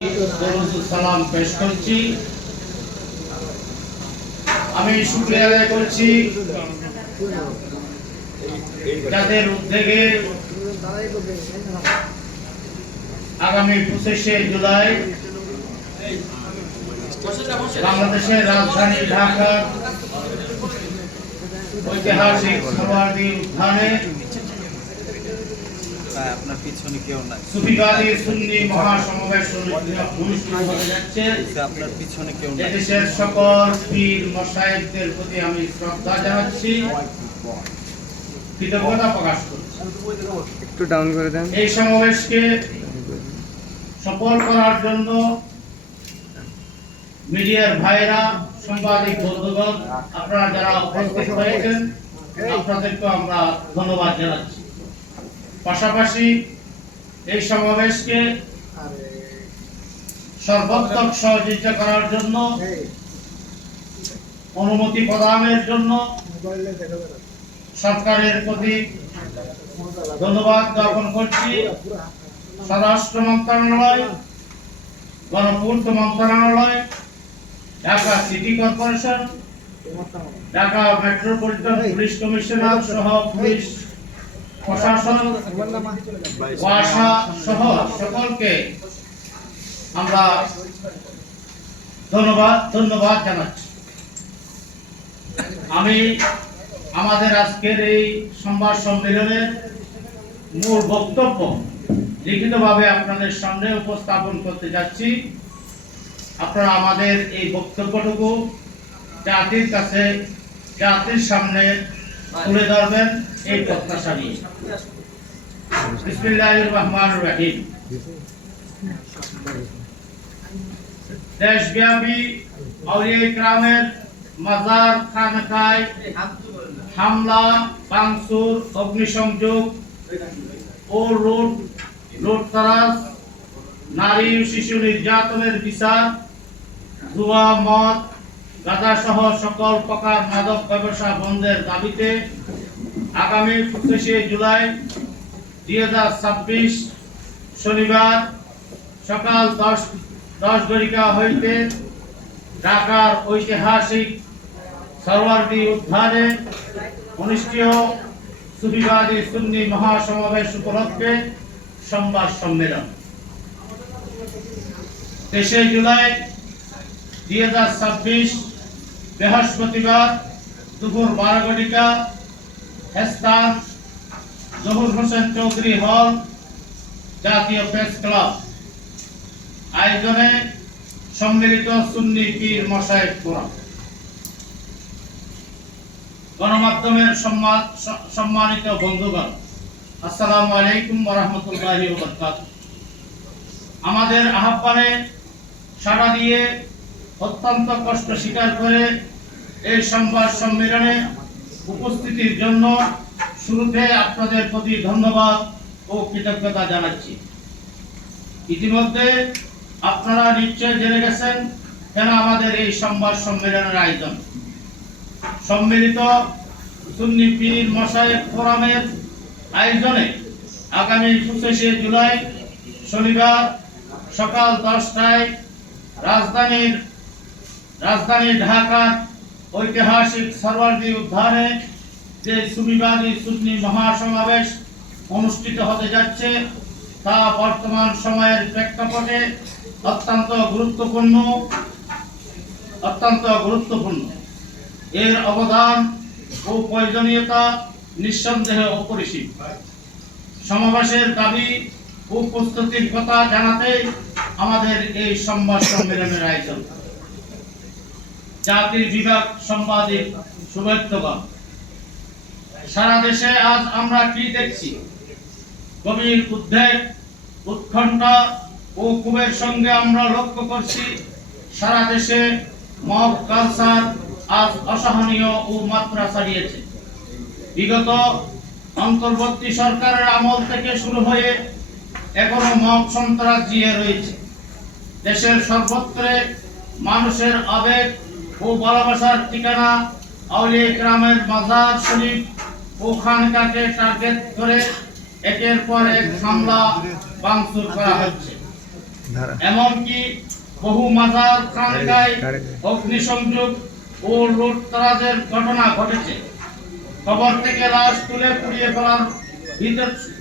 সালাম পেশ করছি। আমি শুকরিয়া আদায় করছি যাদের উদ্যোগে আগামী 25শে জুলাই বাংলাদেশের রাজধানী ঢাকা ঐতিহাসিক সরওয়ার্দী উদ্যানে আপনার পিছনে কেউ নাই, সুফিবাদী সুন্নি মহাসমাবেশ অনুষ্ঠিত হতে যাচ্ছে। আপনার পিছনে কেউ নাই। দেশের সকল পীর মশায়েখদের প্রতি আমি শ্রদ্ধা জানাচ্ছি, কৃতজ্ঞতা প্রকাশ করছি। একটু ডাউন করে দেন। এই সমাবেশকে সফল করার জন্য মিডিয়ার ভাইরা, সাংবাদিক বন্ধুগণ, আপনারা যারা উপস্থিত হয়েছেন আপনাদেরকে আমরা ধন্যবাদ জানাচ্ছি। পাশাপাশি এই সমাবেশকে সর্বাত্মক সহযোগিতা করার জন্য, অনুমতি প্রদানের জন্য সরকারের প্রতি ধন্যবাদ জ্ঞাপন করছি। স্বরাষ্ট্র মন্ত্রণালয়, গণপূর্ত মন্ত্রণালয়, Dhaka city corporation, Dhaka metropolitan police commissioner সহ পুলিশ প্রশাসন, ওয়াসা সহ সকলকে আমরা ধন্যবাদ জানাচ্ছি। আমি আমাদের আজকের এই সংবাদ সম্মেলনের মূল বক্তব্য লিখিতভাবে আপনাদের সামনে উপস্থাপন করতে যাচ্ছি। আপনারা আমাদের এই বক্তব্যটুকু জাতির সামনে তুলে ধরবেন এই প্রত্যাশা নিয়ে। বিসমিল্লাহির রহমানির রহিম। দেশব্যাপী আউলিয়া ইকরামের মাজার খানকায় হামলা, ভাঙচুর, অগ্নিসংযোগ ও লুটতরাজ, নারী ও শিশু নির্যাতনের বিচার, জুয়া, মদ, গাঁজা সহ সকল প্রকার মাদক ব্যবসা বন্ধের দাবিতে আগামী 25শে জুলাই 2026 শনিবার সকাল 10 ঘটিকা হইতে ঢাকার ঐতিহাসিক সরওয়ার্দী উদ্যানে অনুষ্ঠেয় সুফিবাদী সুন্নি মহাসমাবেশ উপলক্ষে সংবাদ সম্মেলন। 23শে জুলাই 2026 বৃহস্পতিবার দুপুর 12 ঘটিকা, স্থান জহুর হোসেন চৌধুরী হল, জাতীয় প্রেস ক্লাব। আয়োজনে সম্মিলিত সুন্নি পীর মশায়েখ ফোরাম। গণমাধ্যমের সম্মানিত বন্ধুগণ, আসসালামু আলাইকুম ওয়া রাহমাতুল্লাহি ওয়া বারাকাতুহু। আমাদের আহ্বানে সাড়া দিয়ে অত্যন্ত কষ্ট স্বীকার করে এই সংবাদ সম্মেলনে উপস্থিতির জন্য শুরুতে আপনাদের প্রতি ধন্যবাদ ও কৃতজ্ঞতা জানাচ্ছি। ইতিমধ্যে আপনারা নিশ্চয় জেনে গেছেন কেন আমাদের এই সংবাদ সম্মেলনের আয়োজন। সম্মিলিত সুন্নি পীর মশায়েখ ফোরামের আয়োজনে আগামী 25শে জুলাই শনিবার সকাল 10টায় রাজধানী ঢাকার ঐতিহাসিক সরওয়ার্দী উদ্যানে যে সুফিবাদী সুন্নি মহাসমাবেশ অনুষ্ঠিত হতে যাচ্ছে তা বর্তমান সময়ের প্রেক্ষাপটে অত্যন্ত গুরুত্বপূর্ণ। এর অবদান ও প্রয়োজনীয়তা নিঃসন্দেহে অপরিসীম। সমাবেশের দাবি ও প্রস্তুতির কথা জানাতে আমাদের এই সংবাদ সম্মেলনের আয়োজন। জাতির বিভাগ সাংবাদিক শুভেচ্ছাগণ, সারা দেশে আজ আমরা কি দেখছি? গভীর উদ্বেগ, উৎকণ্ঠা ও ক্ষোভের সঙ্গে আমরা লক্ষ্য করছি সারা দেশে মব কালচার আজ অসহনীয় ও মাত্রা ছাড়িয়েছে। বিগত অন্তর্বর্তী সরকারের আমল থেকে শুরু হয়ে এখনো মব সন্ত্রাস জিয়ে রয়েছে। দেশের সর্বত্রে মানুষের আবেগ ও ভালোবাসার ঠিকানা আউলিয়া ইকরামের মাজার শরীফ ও খানকাকে টার্গেট করে একের পর এক হামলা, ভাঙচুর করা হচ্ছে। এমনকি বহু মাজার খানকায় অগ্নিসংযোগ ও লুটতরাজের ঘটনা ঘটেছে। কবর থেকে লাশ তুলে পুড়িয়ে ফেলার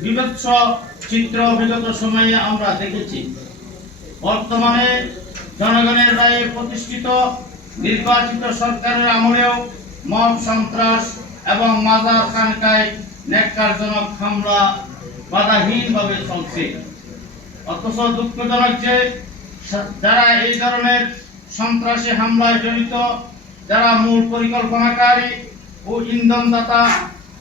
বিভৎস চিত্র বিগত সময়ে আমরা দেখেছি। বর্তমানে জনগণের রায়ে প্রতিষ্ঠিত নির্বাচিত সরকারের আমলেও মব সন্ত্রাস এবং মাজার খানকায় ন্যাক্কারজনক হামলা বাধাহীনভাবে চলছে। অথচ দুঃখজনক যে যারা এই ধরনের সন্ত্রাসী হামলায় জড়িত, যারা মূল পরিকল্পনাকারী ও ইন্ধনদাতা,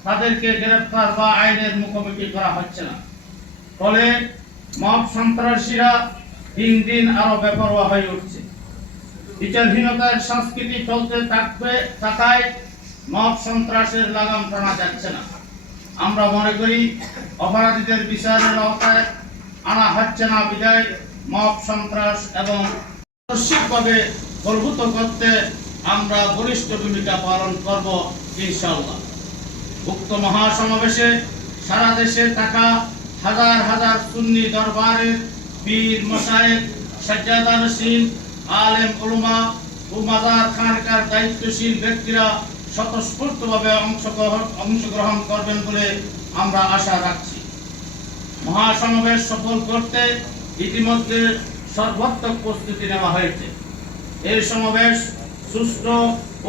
তাদেরকে গ্রেফতার বা আইনের মুখোমুখি করা হচ্ছে না। ফলে মব সন্ত্রাসীরা দিন দিন আরো বেপরোয়া হয়ে উঠছে। বিচারহীনতার সংস্কৃতি চলতে থাকায় মব সন্ত্রাসের লাগাম টানা যাচ্ছে না। আমরা মনে করি অপরাধীদের বিচারের আওতায় আনা হচ্ছে না বিদায় মব সন্ত্রাস এবং আদর্শিকভাবে বলভূত করতে আমরা বলিষ্ঠ ভূমিকা পালন করব ইনশাআল্লাহ। উক্ত মহাসমাবেশে সারা দেশে থাকা হাজার হাজার সুন্নি দরবারের পীর মশায়েখ, সাজ্জাদানশীন, আলেম উলামা ও মাজার খানকার দায়িত্বশীল ব্যক্তিরা স্বতঃস্ফূর্তভাবে অংশগ্রহণ করবেন বলে আমরা আশা রাখছি। মহাসমাবেশ সফল করতে ইতিমধ্যে সর্বাত্মক প্রস্তুতি নেওয়া হয়েছে। এই সমাবেশ সুষ্ঠু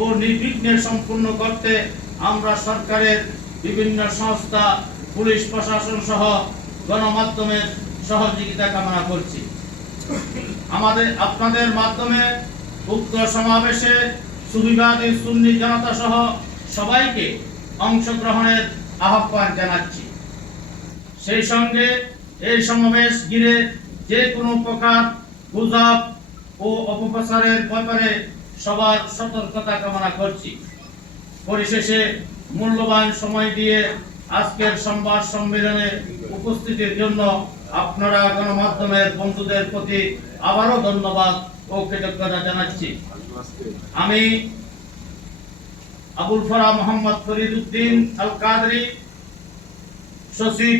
ও নির্বিঘ্নে সম্পূর্ণ করতে আমরা সরকারের বিভিন্ন সংস্থা, পুলিশ প্রশাসন সহ গণমাধ্যমের সহযোগিতা কামনা করছি। আপনাদের মাধ্যমে উক্ত সমাবেশে সুবিবাদী সুন্নি জনতা সহ সবাইকে অংশগ্রহণের আহ্বান জানাচ্ছি। সেই সঙ্গে এই সমাবেশ ঘিরে যে কোনো প্রকার গুজব ও অপপ্রচারের ব্যাপারে সবার সতর্কতা কামনা করছি। পরিশেষে মূল্যবান সময় দিয়ে আজকের সংবাদ সম্মেলনে উপস্থিতির জন্য আপনারা গণমাধ্যমের বন্ধুদের প্রতি আবারও ধন্যবাদ ও কৃতজ্ঞতা জানাচ্ছি। আমি আবুল ফরা মোহাম্মদ ফরিদ উদ্দিন আল কাদরি, সচিব,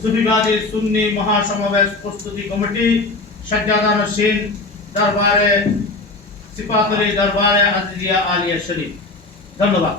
সুফিবাদী সুন্নি মহাসমাবেশ প্রস্তুতি কমিটি, সাজ্জাদানশীন দরবারে সিপাতলি দরবারে আজিজিয়া আলিয়া শরীফ। ধন্যবাদ।